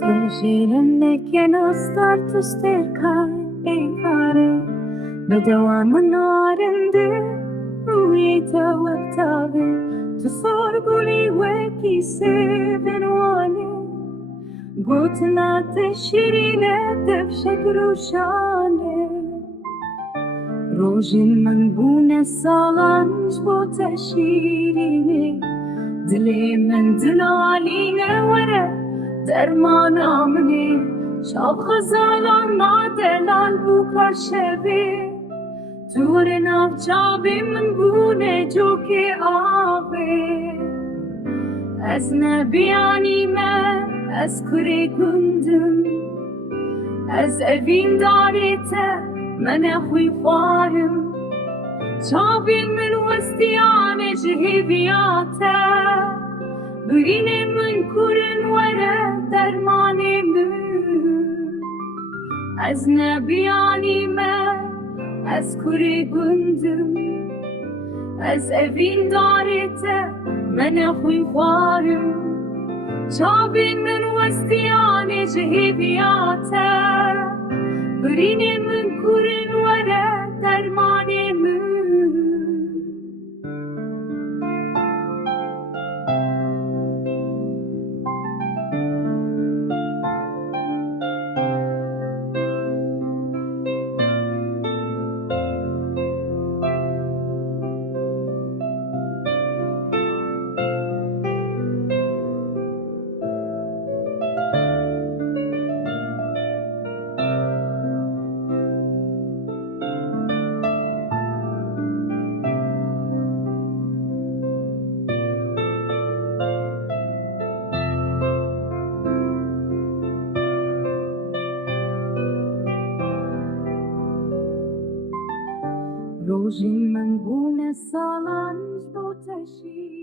Sfârșirea che non startu stercare e fare بدوام نارنده روی تو افتاده تو سرگولی وکی سیبنوانه گوتنات شیرینه دفشک روشانه روژین من بونه سالانش بوت شیرینه دلی من دلالینه وره درمان آمنه شاب خزالان نادلال بو کرشبه دور نافچابی من بونه جو که آبه از نبیانی من از کره گندم از اوین دارته من خوی خوارم چابی من وستیانه جهی بیاته برینه من کرن وره درمانی من از نبیانی من از کره گندم از اوین دارته من خوی خوارم چابین من وستیانه جهی بیاته برینه من کرن وره درمانی من روژین من بونه سالانش بوتشی